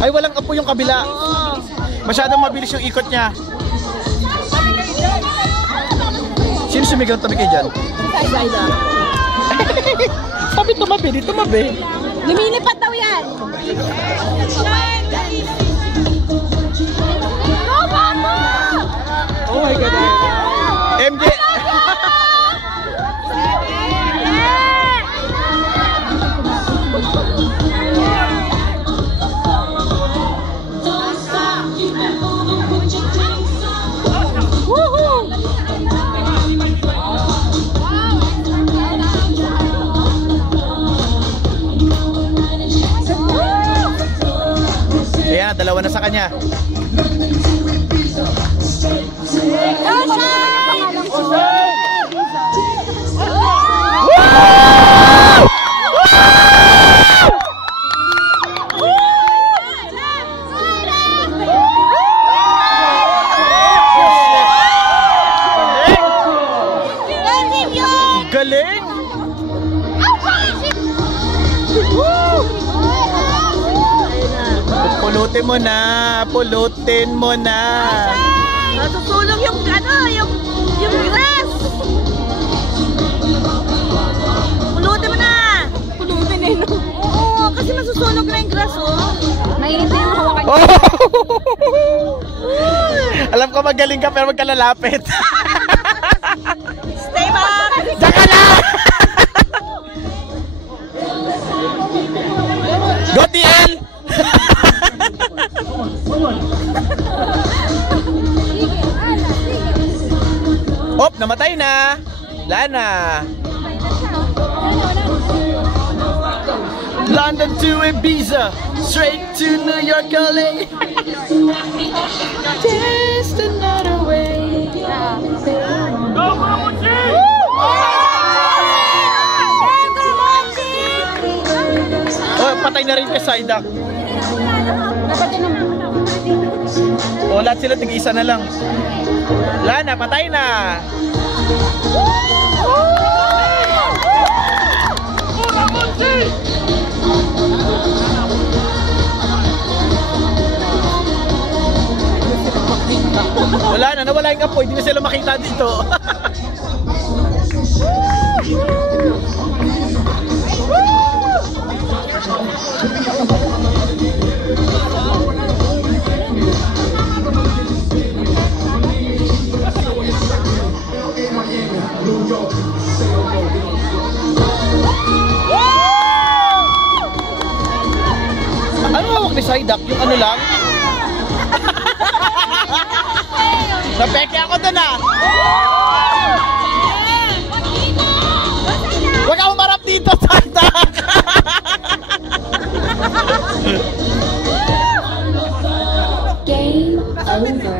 Ay, walang apo yung kabila. Masyadong mabilis yung ikot niya. Sino sumigaw tabi kayo dyan? Saida. Sabi tumabi, di tumabi. Lumilipat daw yan. Oh my God. MJ. Ayan, dalawa na sa kanya. Galing! Pulutin mo na, pulutin mo na. Natutulog yung yung grass. Pulutin mo na. Pulutin na yun. Oo, kasi masusunog na yung grass, oh. Mainit na yung hawakan niya. Alam ko magaling ka pero wag ka lalapit. Stay back! Saka na! Go TL! Op, namatay na. Wala na. London to Ibiza, straight to New York, LA. Just another way. Go Oh, patay na rin kay Saidak. Oh, lahat sila tig-isa na lang. Wala na, patay na. Wala na, nawala yung apoy. Hindi na sila makita dito. Ano hawak ni Saidak? Yung ano lang? Napeke ako dun ah! Huwag ka umarap dito, Saidak! Game over.